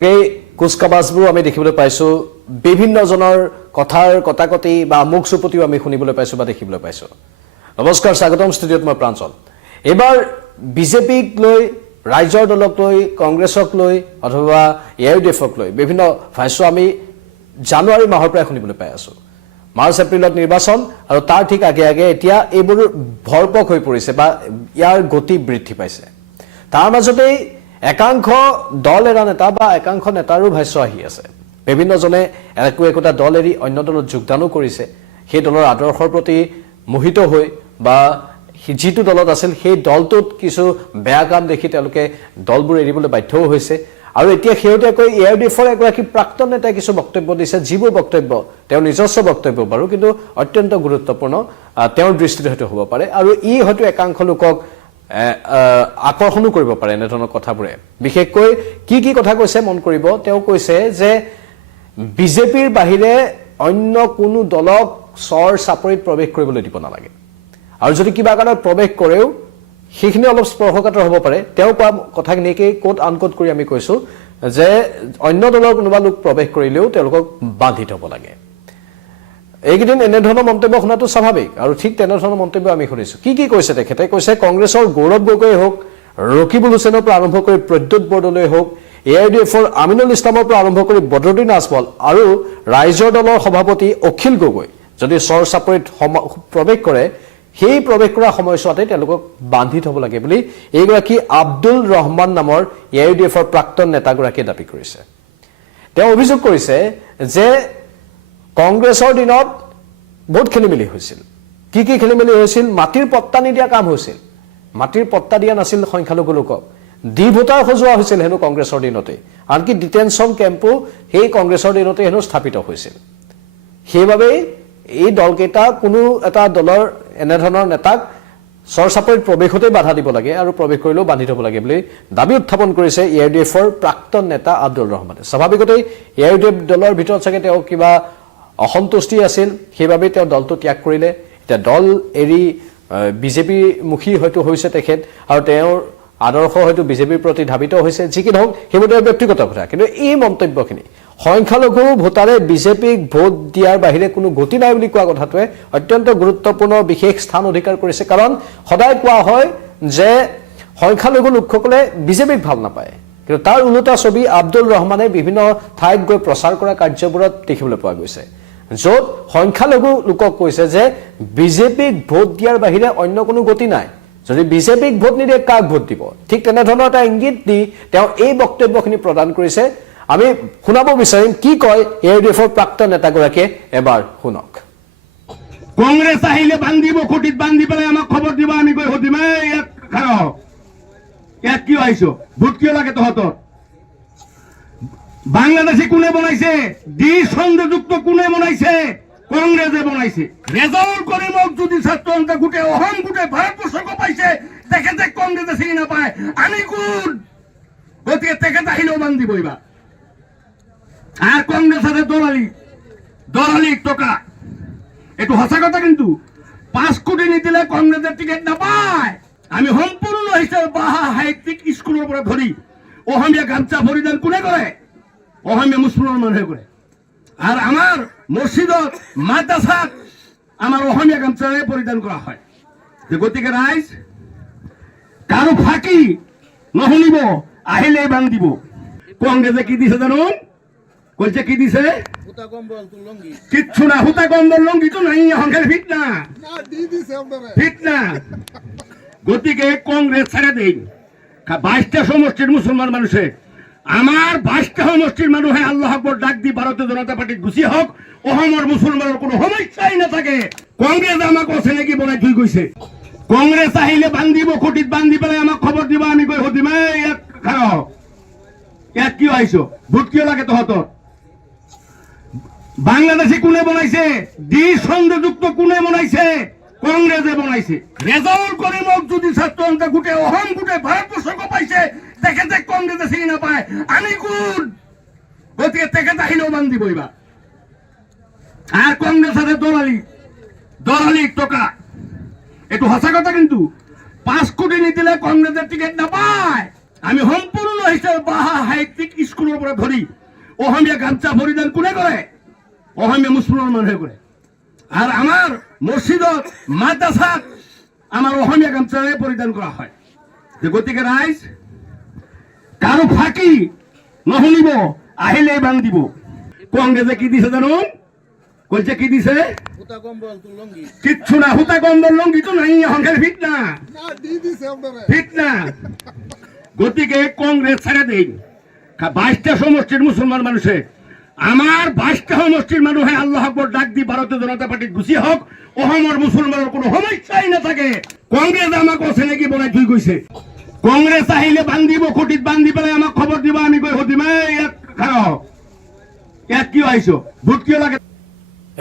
এই কুচকাবাজবোৰ আমি দেখিবলৈ পাইছো বিভিন্ন জনৰ কথাৰ কটাকটি বা মুখ চুপতিও আমি শুনিবলৈ পাইছো বা দেখিবলৈ পাইছো। নমস্কাৰ, স্বাগতম ষ্টুডিঅ'ত মই প্ৰাঞ্চল। এবাৰ বিজেপিক লৈ, ৰাইজৰ দলক লৈ, কংগ্ৰেছক লৈ অথবা এআইইউডিএফক লৈ বিভিন্ন ভাষ্য আমি জানুৱাৰী মাহৰ পৰা শুনিবলৈ পাই আছো। মাৰ্চ এপ্ৰিলত নিৰ্বাচন আৰু তাৰ ঠিক আগে আগে এতিয়া এইবোৰ ভৰপক হৈ পৰিছে বা ইয়াৰ গতি বৃদ্ধি পাইছে। তাৰ মাজতেই একাংশ দল এৰা নেতা বা একাংশ নেতাৰো ভাষ্য আহি আছে। বিভিন্নজনে একোটা দল এৰি অন্য দলত যোগদানো কৰিছে। সেই দলৰ আদৰ্শৰ প্ৰতি মোহিত হৈ বা যিটো দলত আছিল সেই দলটোত কিছু বেয়া কাম দেখি তেওঁলোকে দলবোৰ এৰিবলৈ বাধ্যও হৈছে। আৰু এতিয়া শেহতীয়াকৈ এআইইউডিএফৰ এগৰাকী প্ৰাক্তন নেতাই কিছু বক্তব্য দিছে, যিবোৰ বক্তব্য তেওঁৰ নিজস্ব বক্তব্য বাৰু, কিন্তু অত্যন্ত গুৰুত্বপূৰ্ণ তেওঁৰ দৃষ্টিত হয়তো হ'ব পাৰে আৰু ই হয়তো একাংশ লোকক আকৰ্ষণো কৰিব পাৰে এনেধৰণৰ কথাবোৰে। বিশেষকৈ কি কি কথা কৈছে মন কৰিব। তেওঁ কৈছে যে বিজেপিৰ বাহিৰে অন্য কোনো দলক চৰ চাপৰিত প্ৰৱেশ কৰিবলৈ দিব নালাগে, আৰু যদি কিবা কাৰণত প্ৰৱেশ কৰেও সেইখিনি অলপ স্পৰ্শকাতৰ হ'ব পাৰে। তেওঁ কোৱা কথাখিনিকে কোট আনকোট কৰি আমি কৈছো যে অন্য দলৰ কোনোবা লোক প্ৰৱেশ কৰিলেও তেওঁলোকক বান্ধি থ'ব লাগে। এইকেইদিন এনেধৰণৰ মন্তব্য শুনাটো স্বাভাৱিক আৰু ঠিক তেনেধৰণৰ মন্তব্য আমি শুনিছো। কি কৈছে তেখেতে? কৈছে কংগ্ৰেছৰ গৌৰৱ গগৈয়ে হওক, ৰকিবুল হুছেইনৰ পৰা আৰম্ভ কৰি প্ৰদ্যুৎ বৰদলৈ হওক, এআইইউডিএফৰ আমিনুল ইছলামৰ পৰা আৰম্ভ কৰি বদৰুদ্দিন আজমল আৰু ৰাইজৰ দলৰ সভাপতি অখিল গগৈ যদি চৰ চাপৰিত প্ৰৱেশ কৰে, সেই প্ৰৱেশ কৰা সময়ছোৱাতে তেওঁলোকক বান্ধি থ'ব লাগে বুলি এইগৰাকী আব্দুল ৰহমান নামৰ এআইইউডিএফৰ প্ৰাক্তন নেতাগৰাকীয়ে দাবী কৰিছে। তেওঁ অভিযোগ কৰিছে যে কংগ্ৰেছৰ দিনত বহুত খেলিমেলি হৈছিল। কি খেলিমেলি হৈছিল? মাটিৰ পট্টা নিদিয়া কাম হৈছিল। মাটিৰ পট্টা দিয়া নাছিল সংখ্যালঘু লোকক। ডি ভোটাৰ সজোৱা হৈছিল হেনো কংগ্ৰেছৰ দিনতে। আনকি ডিটেনশ্যন কেম্পো সেই কংগ্ৰেছৰ দিনতে হেনো স্থাপিত হৈছিল। সেইবাবেই এই দলকেইটা কোনো এটা দলৰ এনেধৰণৰ নেতাক চৰ চাপৰিত প্ৰৱেশতেই বাধা দিব লাগে আৰু প্ৰৱেশ কৰিলেও বান্ধি থ'ব লাগে বুলি দাবী উত্থাপন কৰিছে এআইইউডিএফৰ প্ৰাক্তন নেতা আব্দুল ৰহমানে। স্বাভাৱিকতেই এআইইউডিএফ দলৰ ভিতৰত চাগে তেওঁ কিবা অসন্তুষ্টি আছিল, সেইবাবে তেওঁ দলটো ত্যাগ কৰিলে। এতিয়া দল এৰি বিজেপিমুখী হয়তো হৈছে তেখেত আৰু তেওঁৰ আদৰ্শ হয়তো বিজেপিৰ প্ৰতি ধাবিত হৈছে। যি কি নহওক সেইবোৰ তেওঁৰ ব্যক্তিগত কথা, কিন্তু এই মন্তব্যখিনি সংখ্যালঘু ভোটাৰে বিজেপিক ভোট দিয়াৰ বাহিৰে কোনো গতি নাই বুলি কোৱা কথাটোৱে অত্যন্ত গুৰুত্বপূৰ্ণ বিশেষ স্থান অধিকাৰ কৰিছে। কাৰণ সদায় কোৱা হয় যে সংখ্যালঘু লোকসকলে বিজেপিক ভাল নাপায়, কিন্তু তাৰ ওলোটা ছবি আব্দুল ৰহমানে বিভিন্ন ঠাইত গৈ প্ৰচাৰ কৰা কাৰ্যবোৰত দেখিবলৈ পোৱা গৈছে, য'ত সংখ্যালঘু লোকক কৈছে যে বিজেপিক ভোট দিয়াৰ বাহিৰে অন্য কোনো গতি নাই। যদি বিজেপিক ভোট নিদিয়ে কাক ভোট দিব? ঠিক তেনেধৰণৰ এটা ইংগিত দি তেওঁ এই বক্তব্যখিনি প্ৰদান কৰিছে। আমি শুনাব বিচাৰিম কি কয় এআইইউডিএফৰ প্ৰাক্তন নেতাগৰাকীয়ে। এবাৰ শুনক। কংগ্ৰেছ আহিলে বান্ধিব, খুঁটিত বান্ধি পেলাই আমাক খবৰ দিব, আমি গৈ সুধিম ইয়াত কিয় আহিছ, ভোট কিয় লাগে তহঁতৰ? বাংলাদেশে কোনে বনাইছে? সংযুক্ত কোনে বনাইছে? কংগ্ৰেছে বনাইছে। ৰেজাউল কৰিমক যদি ছাত্ৰ সন্থা গোটেই অসম গোটেই ভাৰতবৰ্ষকো পাইছে, তেখেতে কংগ্ৰেছে চিনি নাপায়, আমি কোন? গতিকে তেখেত আহিলেও বান্ধিব এইবাৰ। আর কংগ্রেস আছে দলালি টকা, এইটো সঁচা কথা। কিন্তু 5 কোটি নিদিলে কংগ্রেসের টিকেট নাপায়। আমি সম্পূর্ণ হিসাবে বাহা সাহিত্যিক স্কুলের পৰা ধৰি অসমীয়া গামছা পৰিধান কোনে কৰে? অসমীয়া মুছলমান মানুহে কৰে। আৰ আমাৰ মসজিদত মাদ্ৰাসাত আমাৰ অসমীয়া গামছাৰে পৰিধান কৰা হয়। গতিকে ৰাইজ কাৰো ফাঁকি নশুনিব, আহিলে বান্ধিব। কংগ্রেসে কি দিছে জানো? কইছে কি দিছে? কিচ্ছু না, হুতা কম্বল লঙ্গি তো নাই, সংখ্যার ফিটনা। গতিকে কংগ্রেস ছেড়ে দেই। 22টা সমষ্টির মুসলমান মানুষে, আমার 22টা সমষ্টির মানুষে আল্লাহ আকবর ডাক দি ভারতীয় জনতা পার্টিত গুচি হোক, অসমৰ মুসলমানের কোনো সমস্যাই নাথাকে। কংগ্রেস আমাক অচিনাকি বনাই থৈ গৈছে। কংগ্রেস আহিলে বান্ধিব, খুঁটিত বান্ধি পেলাই আমাক খবৰ দিব, আমি গৈ সুধিম ইয়াত কিয় আহিছ, ভোট কিয় লাগে তহঁতৰ? বাংলাদেশে কোনে বনাইছে? সংযুক্ত কোনে বনাইছে? কংগ্ৰেছে বনাইছে। ৰেজাউল কৰিমক যদি ছাত্ৰ সন্থা গোটেই অসম গোটেই ভাৰতবৰ্ষকো পাইছে, তেখেতে কংগ্ৰেছে চিনি নাপায়, আমি কোন? গতিকে তেখেত আহিলেও বান্ধিব এইবাৰ। আর কংগ্রেস আছে দলালি টকা, এইটো সঁচা কথা। কিন্তু 5 কোটি নিদিলে কংগ্রেসের টিকেট নাপায়। আমি সম্পূৰ্ণ হিচাপে বাহা সাহিত্যিক স্কুলৰ পৰা ধৰি অসমীয়া গামচা পৰিধান কোনে কৰে? অসমীয়া মুছলমান মানুহে কৰে। আৰু আমাৰ মছজিদত মাদ্ৰাছাত আমাৰ অসমীয়া গামচাৰে পৰিধান কৰা হয়। গতিকে ৰাইজ কাৰো ফাঁকি নুশুনিব, আহিলে বান্ধ দিব। কংগ্ৰেছে কি দিছে জানো? কৈছে কি দিছে? কিচ্ছু না, হুতা কম্বল লঙ্গিটো নাই, সংখ্যার ফিট না, ফিট না। গতিকে কংগ্রেস ছেড়ে দেই। 22টা সমষ্টির মুসলমান মানুষে, আমার 22টা সমষ্টির মানুষে আল্লাহ আকবর ডাক দি ভারতীয় জনতা পার্টি গুছি হোক, অসমৰ মুসলমানের কোনো সমস্যাই নাথাকে। কংগ্রেস আমাক অচিনাকি বনাই থৈ গৈছে। কংগ্রেস আহিলে বান্ধিব, খুঁটিত বান্ধি পেলাই আমাক খবৰ দিব, আমি গৈ সুধিম ইয়াত খাৰ ইয়াত কিয় আহিছ, ভোট কিয় লাগে।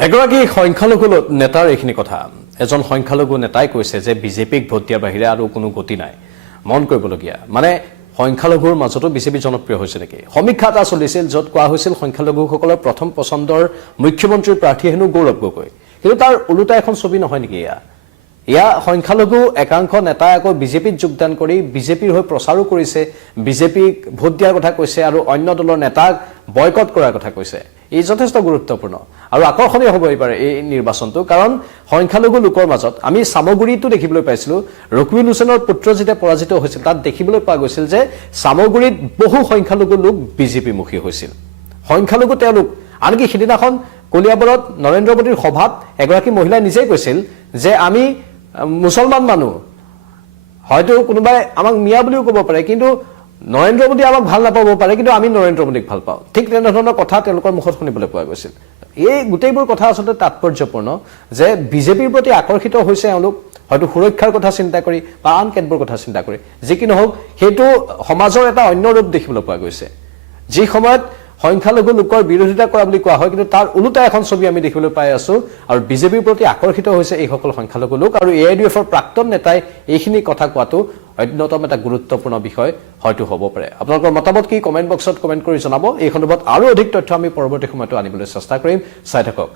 এগৰাকী সংখ্যালঘু নেতাৰ এইখিনি কথা, এজন সংখ্যালঘু নেতাই কৈছে যে বিজেপিক ভোট দিয়াৰ বাহিৰে আৰু কোনো গতি নাই। মন কৰিবলগীয়া, মানে সংখ্যালঘুৰ মাজতো বিজেপি জনপ্ৰিয় হৈছে নেকি? সমীক্ষা এটা চলিছিল য'ত কোৱা হৈছিল সংখ্যালঘুসকলৰ প্ৰথম পচন্দৰ মুখ্যমন্ত্ৰীৰ প্ৰাৰ্থী হেনো গৌৰৱ গগৈ, কিন্তু তাৰ ওলোটা এখন ছবি নহয় নেকি? এয়া সংখ্যালঘু একাংশ নেতাই আকৌ বিজেপিত যোগদান কৰি বিজেপিৰ হৈ প্ৰচাৰো কৰিছে, বিজেপিক ভোট দিয়াৰ কথা কৈছে আৰু অন্য দলৰ নেতাক বয়কট কৰাৰ কথা কৈছে। এই যথেষ্ট গুৰুত্বপূৰ্ণ আৰু আকৰ্ষণীয় হ'ব পাৰে এই নিৰ্বাচনটো, কাৰণ সংখ্যালঘু লোকৰ মাজত আমি চামগুৰিতো দেখিবলৈ পাইছিলোঁ, ৰকিবুল হুছেইনৰ পুত্ৰ যেতিয়া পৰাজিত হৈছিল তাত দেখিবলৈ পোৱা গৈছিল যে চামগুৰিত বহু সংখ্যালঘু লোক বিজেপিমুখী হৈছিল। সংখ্যালঘু তেওঁলোক, আনকি সিদিনাখন কলিয়াবৰত নৰেন্দ্ৰ মোদীৰ সভাত এগৰাকী মহিলাই নিজেই কৈছিল যে আমি মুছলমান মানুহ, হয়তো কোনোবাই আমাক মিয়া বুলিও ক'ব পাৰে, কিন্তু নৰেন্দ্ৰ মোদী আমাক ভাল নাপাব পাৰে, কিন্তু আমি নৰেন্দ্ৰ মোদীক ভাল পাওঁ। ঠিক তেনেধৰণৰ কথা তেওঁলোকৰ মুখত শুনিবলৈ পোৱা গৈছিল। এই গোটেইবোৰ কথা আচলতে তাৎপৰ্যপূৰ্ণ যে বিজেপিৰ প্ৰতি আকৰ্ষিত হৈছে এওঁলোক, হয়তো সুৰক্ষাৰ কথা চিন্তা কৰি বা আন কেতবোৰ কথা চিন্তা কৰি। যি কি নহওক, সেইটো সমাজৰ এটা অন্য ৰূপ দেখিবলৈ পোৱা গৈছে। যি সময়ত সংখ্যালঘু লোকৰ বিৰোধিতা কৰা বুলি কোৱা হয়, কিন্তু তাৰ ওলোটা এখন ছবি আমি দেখিবলৈ পাই আছো আৰু বিজেপিৰ প্ৰতি আকৰ্ষিত হৈছে এইসকল সংখ্যালঘু লোক। আৰু AIDF-ৰ প্ৰাক্তন নেতাই এইখিনি কথা কোৱাটো অন্যতম এটা গুৰুত্বপূৰ্ণ বিষয় হয়তো হ'ব পাৰে। আপোনালোকৰ মতামত কি? কমেণ্ট বক্সত কমেণ্ট কৰি জনাব। এই সন্দৰ্ভত আৰু অধিক তথ্য আমি পৰৱৰ্তী সময়তো আনিবলৈ চেষ্টা কৰিম। চাই থাকক